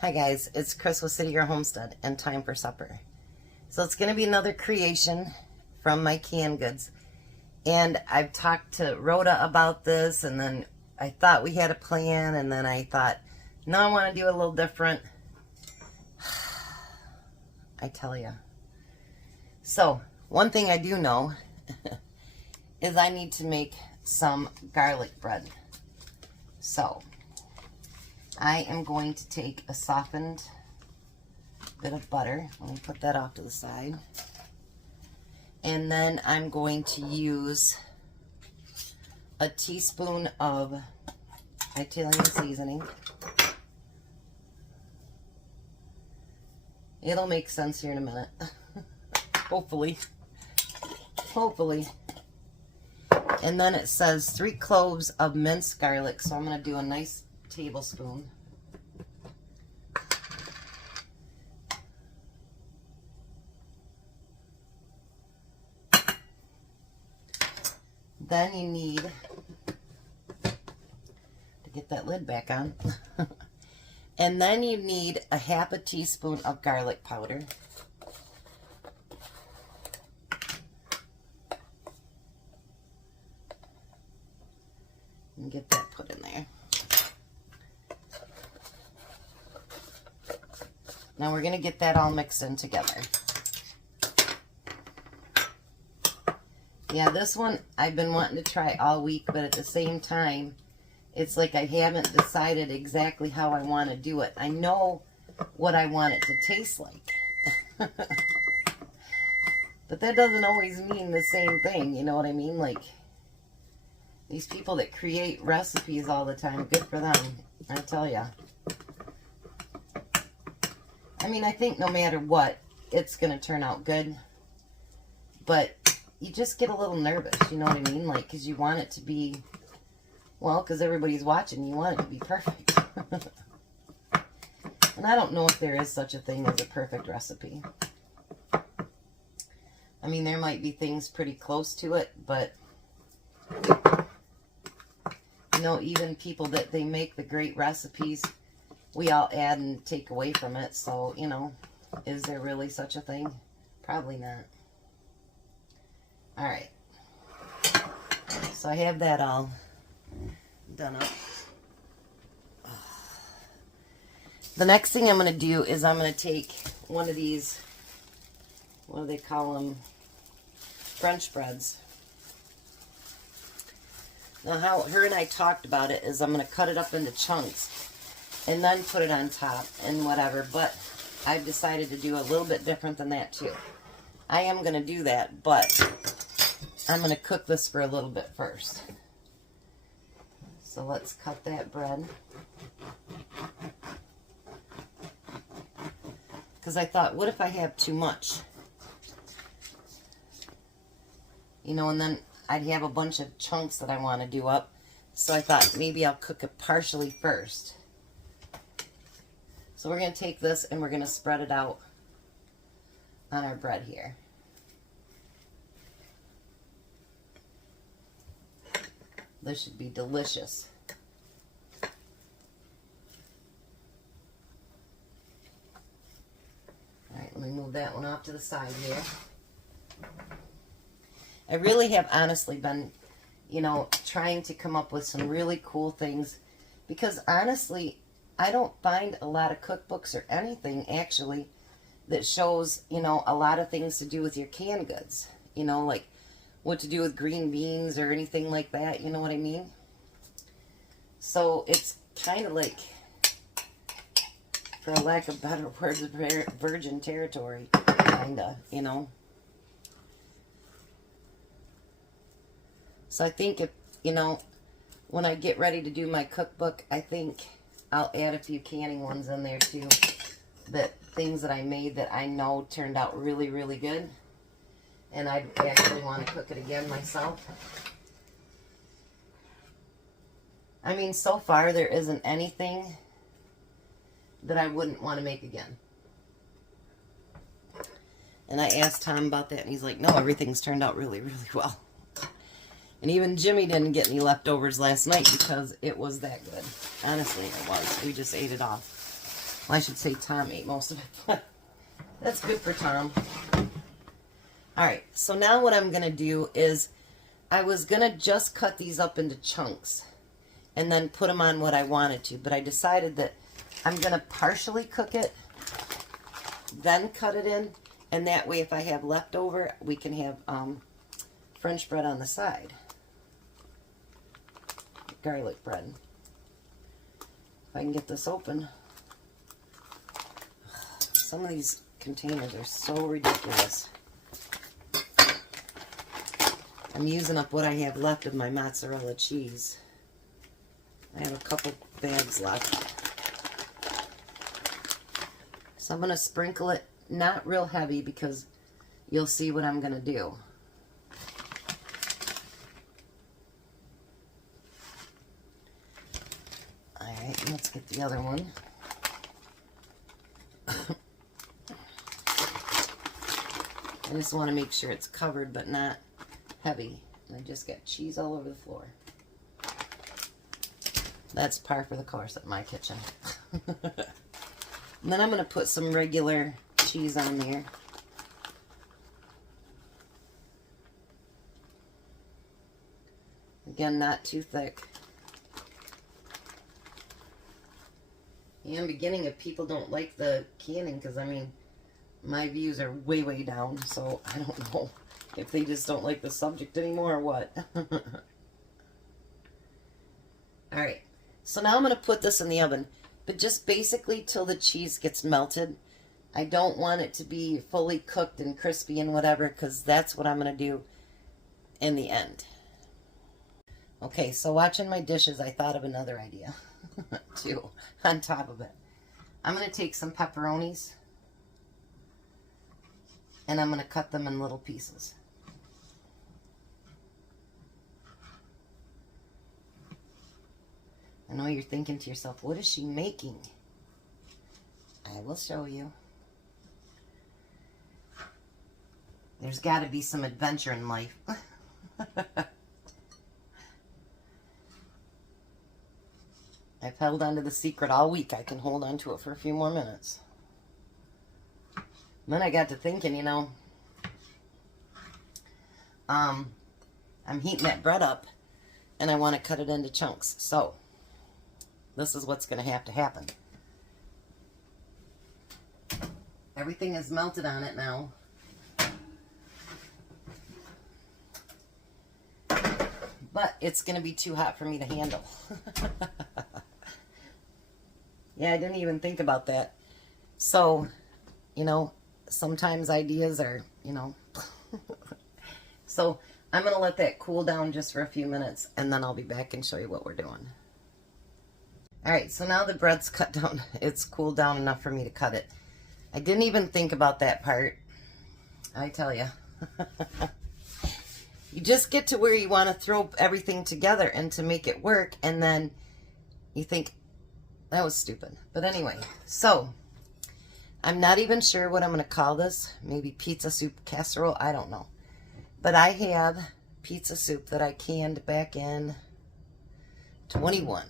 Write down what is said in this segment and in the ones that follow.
Hi guys, it's Chris with City Girl Homestead and time for supper. So it's going to be another creation from my canned goods. And I've talked to Rhoda about this, and then I thought we had a plan, and then I thought, no, I want to do a little different. I tell you. So, one thing I do know is I need to make some garlic bread. So, I am going to take a softened bit of butter. Let me put that off to the side. And then I'm going to use a teaspoon of Italian seasoning. It'll make sense here in a minute. Hopefully. Hopefully. And then it says 3 cloves of minced garlic, so I'm going to do a nice tablespoon. Then you need to get that lid back on. And then you need a half a teaspoon of garlic powder. And get that put in there. Now we're going to get that all mixed in together. Yeah, this one I've been wanting to try all week, but at the same time, it's like I haven't decided exactly how I want to do it. I know what I want it to taste like. But that doesn't always mean the same thing, you know what I mean? Like, these people that create recipes all the time, good for them, I tell ya. I mean, I think no matter what, it's going to turn out good. But you just get a little nervous, you know what I mean? Like, because you want it to be, well, because everybody's watching, you want it to be perfect. And I don't know if there is such a thing as a perfect recipe. I mean, there might be things pretty close to it, but, you know, even people that they make the great recipes, we all add and take away from it. So, you know, is there really such a thing? Probably not. All right. So I have that all done up. The next thing I'm going to do is I'm going to take one of these, what do they call them? French breads. Now how her and I talked about it is I'm going to cut it up into chunks and then put it on top and whatever, but I've decided to do a little bit different than that too. I am going to do that, but I'm going to cook this for a little bit first. So let's cut that bread. Because I thought, what if I have too much? You know, and then I'd have a bunch of chunks that I want to do up. So I thought maybe I'll cook it partially first. So we're going to take this and we're going to spread it out on our bread here. This should be delicious. Alright, let me move that one off to the side here. I really have honestly been, you know, trying to come up with some really cool things, because honestly, I don't find a lot of cookbooks or anything actually that shows, you know, a lot of things to do with your canned goods. You know, like what to do with green beans or anything like that, you know what I mean? So it's kind of like, for a lack of better words, virgin territory, kinda, you know? So I think if, you know, when I get ready to do my cookbook, I think I'll add a few canning ones in there too. That things that I made that I know turned out really, really good. And I actually want to cook it again myself. I mean, so far there isn't anything that I wouldn't want to make again. And I asked Tom about that, and he's like, no, everything's turned out really, really well. And even Jimmy didn't get any leftovers last night because it was that good. Honestly, it was. We just ate it off. Well, I should say Tom ate most of it. That's good for Tom. Alright, so now what I'm going to do is I was going to just cut these up into chunks and then put them on what I wanted to. But I decided that I'm going to partially cook it, then cut it in. And that way, if I have leftover, we can have French bread on the side. Garlic bread. If I can get this open. Some of these containers are so ridiculous. I'm using up what I have left of my mozzarella cheese. I have a couple bags left. So I'm going to sprinkle it, not real heavy, because you'll see what I'm going to do. Alright, let's get the other one. I just want to make sure it's covered but not heavy. I just got cheese all over the floor. That's par for the course at my kitchen. And then I'm going to put some regular cheese on there. Again, not too thick. Yeah, I'm beginning if people don't like the canning, because I mean, my views are way, way down, so I don't know if they just don't like the subject anymore or what. Alright, so now I'm going to put this in the oven, but just basically till the cheese gets melted. I don't want it to be fully cooked and crispy and whatever, because that's what I'm going to do in the end. Okay, so watching my dishes, I thought of another idea, too, on top of it. I'm going to take some pepperonis, and I'm going to cut them in little pieces. I know you're thinking to yourself, what is she making? I will show you. There's got to be some adventure in life. I've held on to the secret all week. I can hold on to it for a few more minutes. And then I got to thinking, you know, I'm heating that bread up, and I want to cut it into chunks. So, this is what's going to happen. Everything is melted on it now. But it's going to be too hot for me to handle. Yeah, I didn't even think about that. So, you know, sometimes ideas are, you know. So, I'm going to let that cool down just for a few minutes, and then I'll be back and show you what we're doing. Alright, so now the bread's cut down. It's cooled down enough for me to cut it. I didn't even think about that part. I tell you. You just get to where you want to throw everything together and to make it work, and then you think, that was stupid. But anyway, so I'm not even sure what I'm going to call this. Maybe pizza soup casserole. I don't know. But I have pizza soup that I canned back in 21.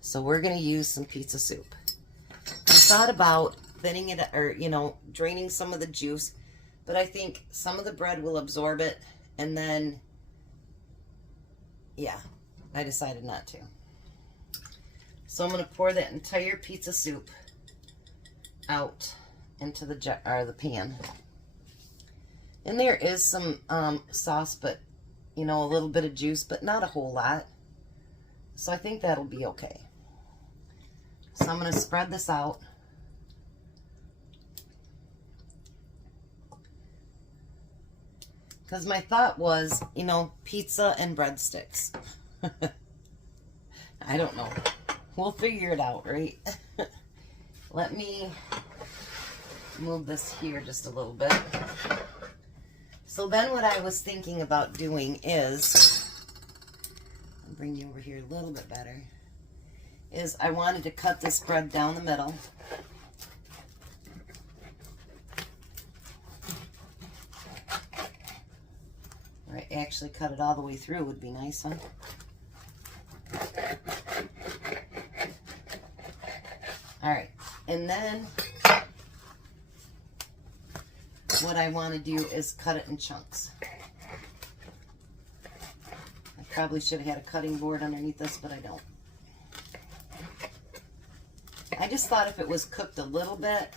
So we're going to use some pizza soup. I thought about thinning it, or, you know, draining some of the juice. But I think some of the bread will absorb it. And then, yeah, I decided not to. So I'm going to pour that entire pizza soup out into the jar, or the pan. And there is some sauce, but, you know, a little bit of juice, but not a whole lot. So I think that'll be okay. So I'm going to spread this out. Because my thought was, you know, pizza and breadsticks. I don't know. We'll figure it out, right? Let me move this here just a little bit. So then what I was thinking about doing is, I'll bring you over here a little bit better, is I wanted to cut this bread down the middle. Or actually cut it all the way through would be nice, huh? All right, and then what I want to do is cut it in chunks. I probably should have had a cutting board underneath this, but I don't. I just thought if it was cooked a little bit,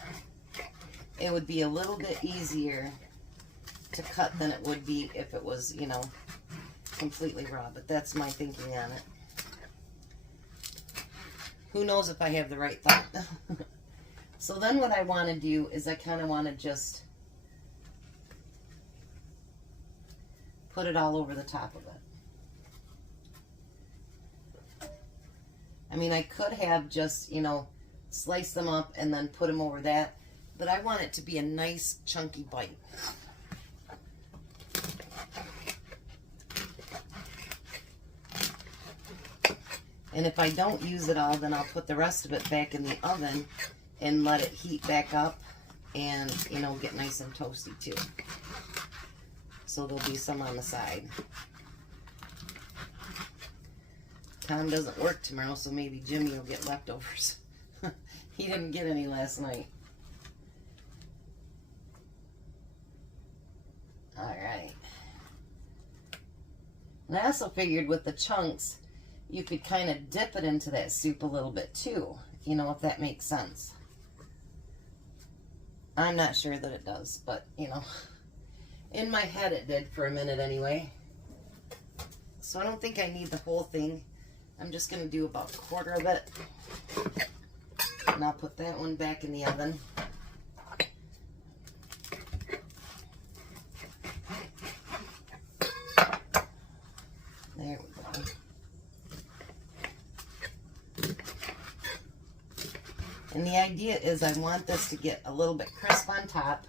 it would be a little bit easier to cut than it would be if it was, you know, completely raw. But that's my thinking on it. Who knows if I have the right thought. So then what I want to do is I kind of want to just put it all over the top of it. I mean, I could have just, you know, sliced them up and then put them over that, but I want it to be a nice chunky bite. And if I don't use it all, then I'll put the rest of it back in the oven and let it heat back up and, you know, get nice and toasty too. So there'll be some on the side. Tom doesn't work tomorrow, so maybe Jimmy will get leftovers. He didn't get any last night. All right. And I also figured with the chunks, you could kind of dip it into that soup a little bit too, you know, if that makes sense. I'm not sure that it does, but, you know, in my head it did for a minute anyway. So I don't think I need the whole thing. I'm just going to do about a quarter of it. And I'll put that one back in the oven. There we go. And the idea is I want this to get a little bit crisp on top,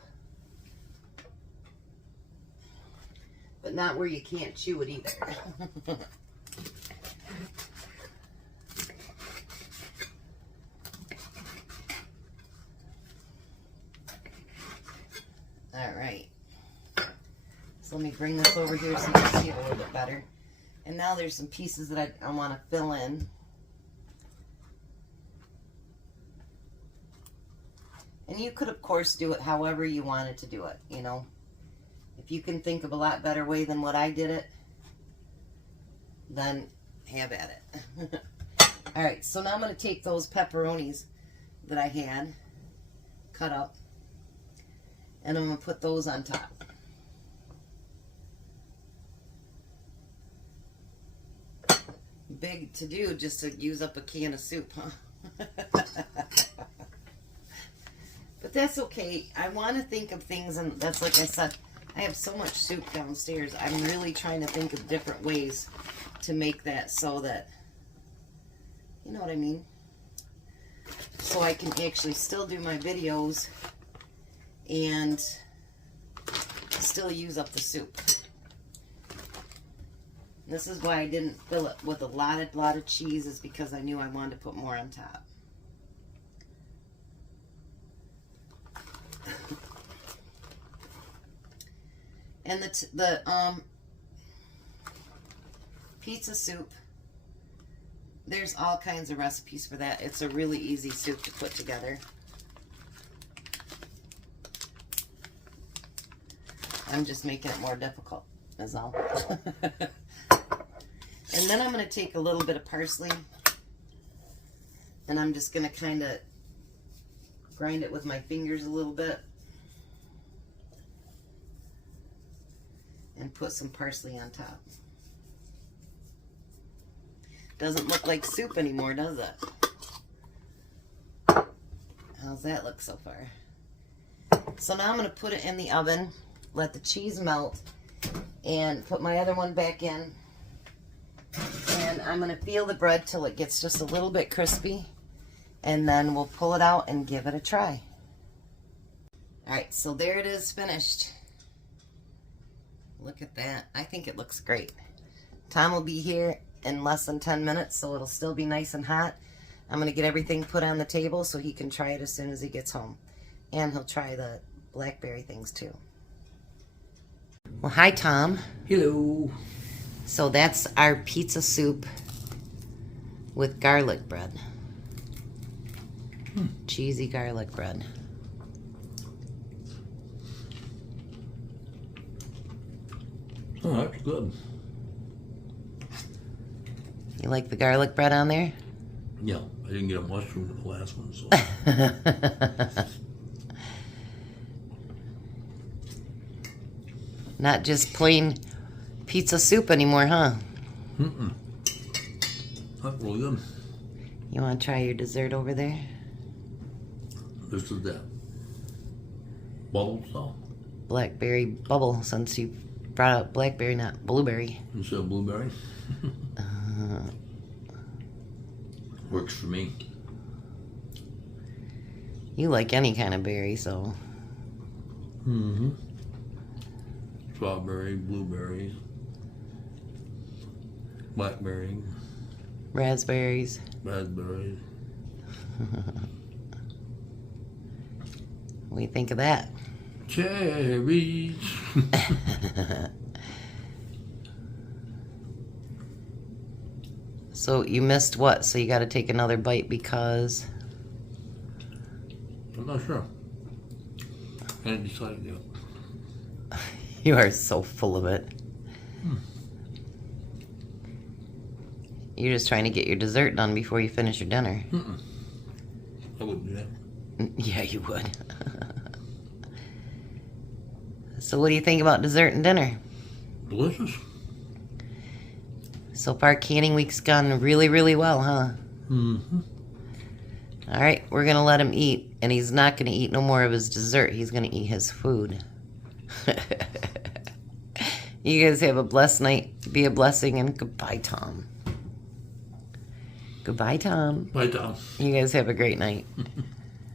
but not where you can't chew it either. All right. So let me bring this over here so you can see it a little bit better. And now there's some pieces that I want to fill in. And you could, of course, do it however you wanted to do it, you know. If you can think of a lot better way than what I did it, then have at it. All right, so now I'm going to take those pepperonis that I had cut up, and I'm going to put those on top. Big to do just to use up a can of soup, huh? But that's okay. I want to think of things, and that's like I said, I have so much soup downstairs. I'm really trying to think of different ways to make that so that, you know what I mean? So I can actually still do my videos and still use up the soup. This is why I didn't fill it with a lot of cheese, is because I knew I wanted to put more on top. And the pizza soup, there's all kinds of recipes for that. It's a really easy soup to put together. I'm just making it more difficult, is all. And then I'm going to take a little bit of parsley, and I'm just going to kind of grind it with my fingers a little bit and put some parsley on top. Doesn't look like soup anymore, does it? How's that look so far? So now I'm going to put it in the oven, let the cheese melt, and put my other one back in. And I'm going to feel the bread till it gets just a little bit crispy, and then we'll pull it out and give it a try. Alright, so there it is, finished. Look at that. I think it looks great. Tom will be here in less than 10 minutes, so it'll still be nice and hot. I'm going to get everything put on the table so he can try it as soon as he gets home. And he'll try the blackberry things too. Well, hi, Tom. Hello. So that's our pizza soup with garlic bread. Cheesy garlic bread. Oh, that's good. You like the garlic bread on there? Yeah, I didn't get a mushroom in the last one, so. Not just plain pizza soup anymore, huh? Mm-mm. That's really good. You want to try your dessert over there? This is that bubble stuff Blackberry bubble, since you brought up blackberry, not blueberry. instead of blueberry. Works for me. You like any kind of berry, so. Mm-hmm. Strawberry, blueberries, blackberry, Raspberries. raspberries. What do you think of that? Cherries. So you missed what? So you got to take another bite because... I'm not sure. I haven't decided yet. You are so full of it. You're just trying to get your dessert done before you finish your dinner. Mm-mm. I wouldn't do that. Yeah, you would. So what do you think about dessert and dinner? Delicious. So far, canning week's gone really, really well, huh? Mm-hmm. All right, we're going to let him eat, and he's not going to eat no more of his dessert. He's going to eat his food. You guys have a blessed night. Be a blessing, and goodbye, Tom. Goodbye, Tom. Bye, Tom. You guys have a great night.